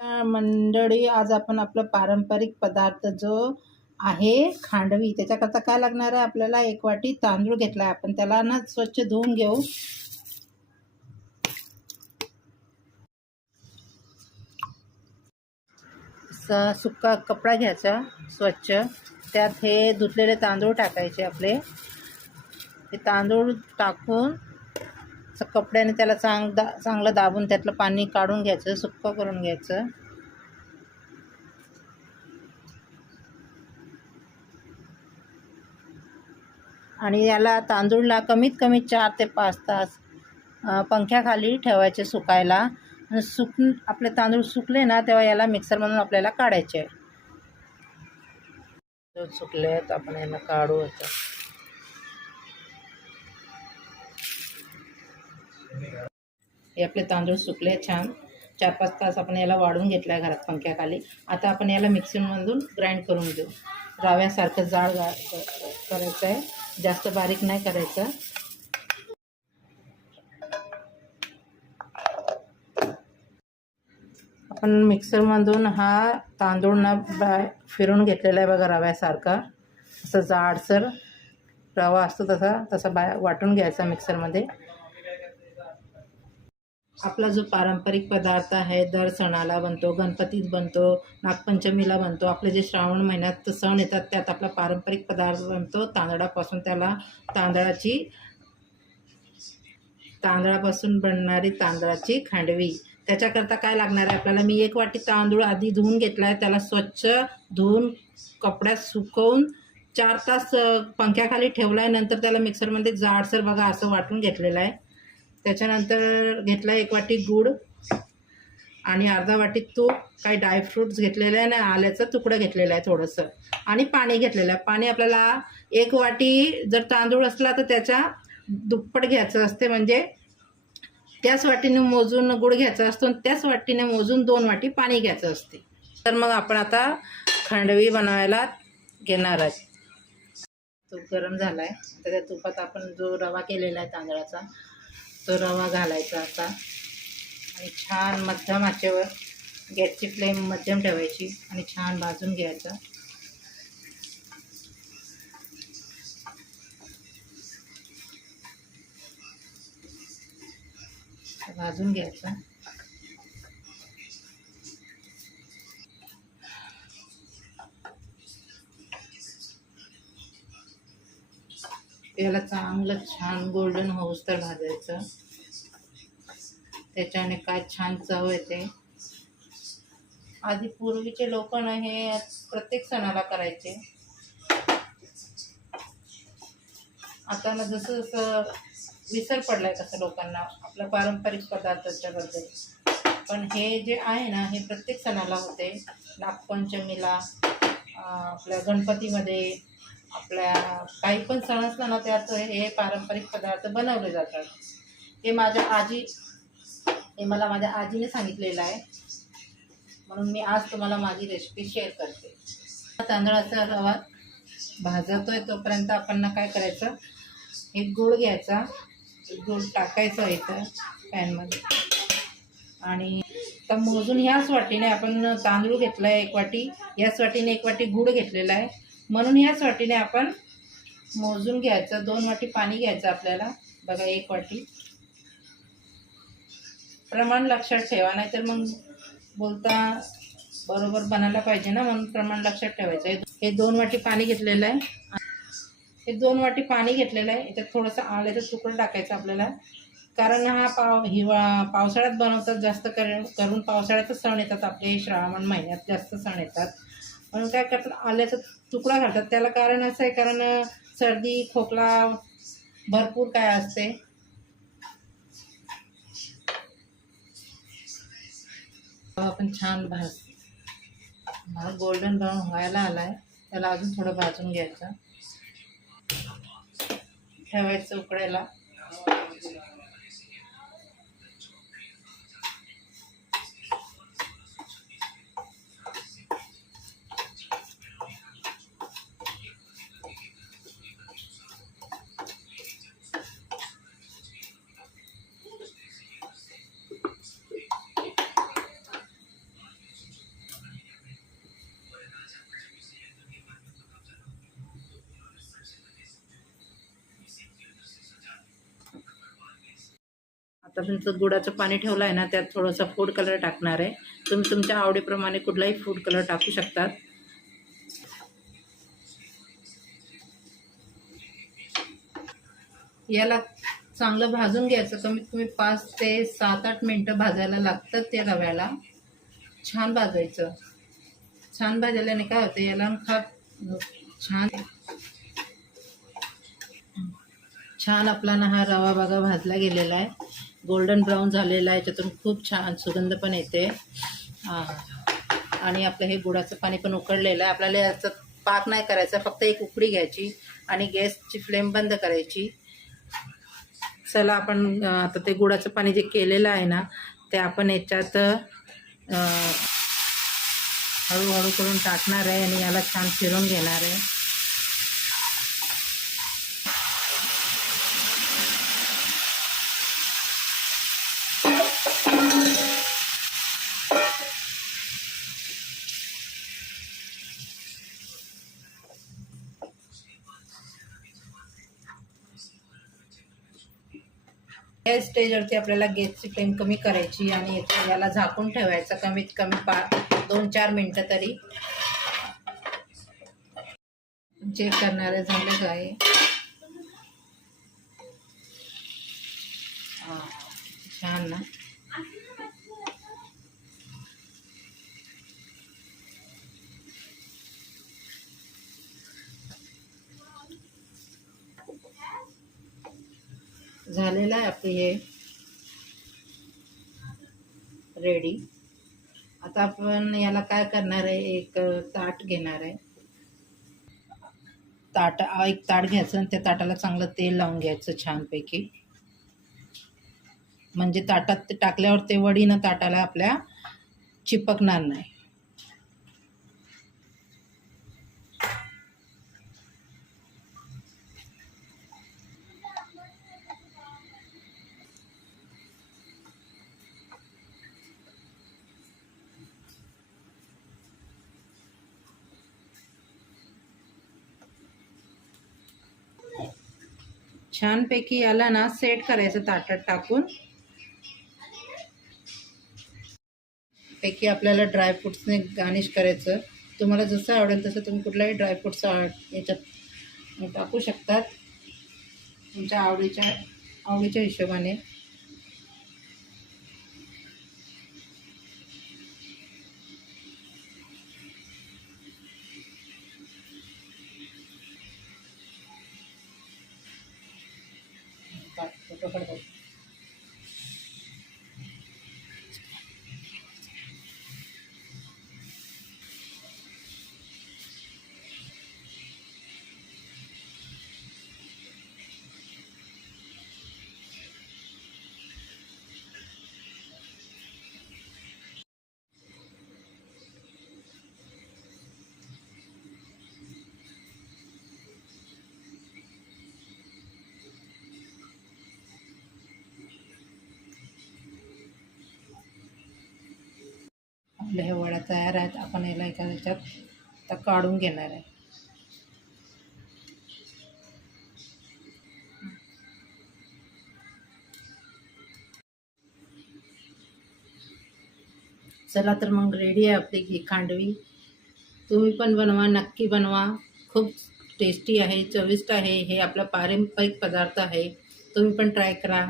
मंडळी आज आपण आपलं पारंपरिक पदार्थ जो आहे खांडवी त्याच्याकरता काय लागणार आहे आपल्याला? एक वाटी तांदूळ घेतला आहे आपण त्याला ना स्वच्छ धुवून घेऊ. सुका कपडा घ्यायचा स्वच्छ. त्यात हे धुतलेले तांदूळ टाकायचे आपले. ते तांदूळ टाकून कपड्याने त्याला चांग दा चांगलं दाबून त्यातलं पाणी काढून घ्यायचं सुक्कं करून घ्यायचं. आणि याला तांदूळला कमीत कमी चार ते पाच तास पंख्याखाली ठेवायचे सुकायला. सुक आपले तांदूळ सुकले ना तेव्हा याला मिक्सरमधून आपल्याला काढायचे. सुकले आहेत आपण यांना काढू आता. हे आपले तांदूळ सुकले छान. चार पाच तास आपण याला वाढून घेतला आहे घरात पंख्याखाली. आता आपण याला मिक्सरमधून ग्राइंड करून घेऊ. रव्यासारखं जाड करायचं आहे जास्त बारीक नाही करायचं. आपण मिक्सरमधून हा तांदूळ ना बा फिरून घेतलेला आहे बघा रव्यासारखा. असं जाडसर रवा असतो तसा तसा बा वाटून घ्यायचा मिक्सरमध्ये. आपला जो पारंपरिक पदार्थ आहे दर सणाला बनतो गणपतीत बनतो नागपंचमीला बनतो आपले जे श्रावण महिन्यात सण येतात त्यात आपला पारंपरिक पदार्थ बनतो. तांदळापासून त्याला तांदळाची तांदळापासून बनणारी तांदळाची खांडवी. त्याच्याकरता काय लागणार आहे आपल्याला? मी एक वाटी तांदूळ आधी धुवून घेतला आहे त्याला स्वच्छ धुवून कपड्यात सुकवून चार तास पंख्याखाली ठेवला आहे नंतर त्याला मिक्सरमध्ये जाडसर बघा असं वाटून घेतलेलं आहे. त्याच्यानंतर घेतला एक वाटी गूळ आणि अर्धा वाटी तूप काही ड्रायफ्रूट्स घेतलेले आहे आणि आल्याचं तुकडं घेतलेलं आहे थोडंसं. आणि पाणी घेतलेलं आहे. पाणी आपल्याला एक वाटी जर तांदूळ असला तर त्याच्या दुप्पट घ्यायचं असते. म्हणजे त्याच वाटीने मोजून गुळ घ्यायचा असतो आणि त्याच वाटीने मोजून दोन वाटी पाणी घ्यायचं असते. तर मग आपण आता खांडवी बनवायला घेणार आहे. तूप गरम झाला आहे त्याच्या त्या तुपात आपण जो रवा केलेला आहे तांदळाचा तो रवा घालायचा आता आणि छान मध्यम आचेवर गॅसची फ्लेम मध्यम ठेवायची आणि छान भाजून घ्यायचा. भाजून घ्यायचा. याला चांगलं छान गोल्डन होऊस तर भाजायचं. त्याच्याने काय छान चव येते. आधी पूर्वीचे लोक ना हे प्रत्येक सणाला करायचे. आता ना जसं जसं विसर पडलाय तसं लोकांना आपल्या पारंपरिक पदार्थाच्या बद्दल. पण हे जे आहे ना हे प्रत्येक सणाला होते. नागपंचमीला आपल्या गणपतीमध्ये आपल्या काही पण सण असला ना त्यात हे पारंपरिक पदार्थ बनवले जातात. हे माझ्या आजी हे मला माझ्या आजीने सांगितलेलं आहे. म्हणून मी आज तुम्हाला माझी रेसिपी शेअर करते. तांदळाचा रवा भाजतोय तोपर्यंत आपण ना काय करायचं? एक गूळ घ्यायचा. गूळ टाकायचा इथं पॅनमध्ये. आणि तर मोजून ह्याच वाटीने आपण तांदूळ घेतला आहे एक वाटी याच वाटीने एक वाटी गूळ घेतलेला आहे. म्हणून याच वाटीने आपण मोजून घ्यायचं दोन वाटी पाणी घ्यायचं आपल्याला. बघा एक वाटी. प्रमाण लक्षात ठेवा नाहीतर मग बोलता बरोबर बनायला पाहिजे ना म्हणून प्रमाण लक्षात ठेवायचं. हे- हे दोन वाटी पाणी घेतलेलं आहे. हे दोन वाटी पाणी घेतलेलं आहे. याच्यात थोडंसं आल्याचं तुकडं टाकायचं आपल्याला. कारण हा पाव हिवा पावसाळ्यात बनवतात जास्त कर करून पावसाळ्यातच सण येतात आपले. श्रावण महिन्यात जास्त सण येतात. म्हणून काय करतात आल्याचा तुकडा घालतात. त्याला कारण असं आहे कारण सर्दी खोकला भरपूर काय असते. आपण छान भाज गोल्डन ब्राऊन व्हायला आलाय. त्याला अजून थोडं भाजून घ्यायचं. ठेवायचं उकडायला. आता तुमचं गुडाचं पाणी ठेवलं आहे ना त्यात थोडंसं फूड कलर टाकणार आहे. तुम्ही तुमच्या आवडीप्रमाणे कुठलाही फूड कलर टाकू शकतात. याला चांगलं भाजून घ्यायचं. कमीत कमी पाच ते सात आठ मिनटं भाजायला लागतात त्या रव्याला. छान भाजायचं. छान भाजल्याने काय होतं याला खा छान छान आपला ना हा रवा बघा भाजला गेलेला आहे. गोल्डन ब्राऊन झालेला आहे याच्यातून खूप छान सुगंध पण येते. आणि आपलं हे गुळाचं पाणी पण उकळलेलं आहे. आपल्याला याचं पाक नाही करायचा फक्त एक उकडी घ्यायची आणि गॅसची फ्लेम बंद करायची. चला आपण आता ते गुळाचं पाणी जे केलेलं आहे ना ते आपण याच्यात हळूहळू करून टाकणार आहे आणि याला छान फिरून घेणार आहे. या स्टेजवरती आपल्याला गॅसची फ्लेम कमी करायची आणि याला झाकून ठेवायचं कमीत कमी पा दोन चार मिनटं तरी. चेक करणारे झाले काय छान ना? झालेलं आहे आपली हे रेडी आता आपण याला काय करणार आहे? एक ताट घेणार आहे. ताट एक ताट घ्यायचं आणि त्या ताटाला चांगलं तेल लावून घ्यायचं छानपैकी. म्हणजे ताटात टाकल्यावर ते वडीनं ताटाला आपल्या चिपकणार नाही. छानपैकी याला ना सेट करायचं ताटात टाकून. पैकी आपल्याला ड्रायफ्रुट्सने गार्निश करायचं. तुम्हाला जसं आवडेल तसं तुम्ही कुठलाही ड्रायफ्रुट्स याच्यात टाकू शकतात. तुमच्या आवडीच्या आवडीच्या हिशोबाने. perdón. आपल्या ह्या वड्या तयार आहेत. आपण याला एका ह्याच्यात आता चला तर मग रेडी आहे आपली घी खांडवी तुम्ही बनवा, नक्की बनवा. खूप टेस्टी आहे, चविष्ट हे आपला पारंपरिक पदार्थ आहे. तुम्ही ट्राय करा.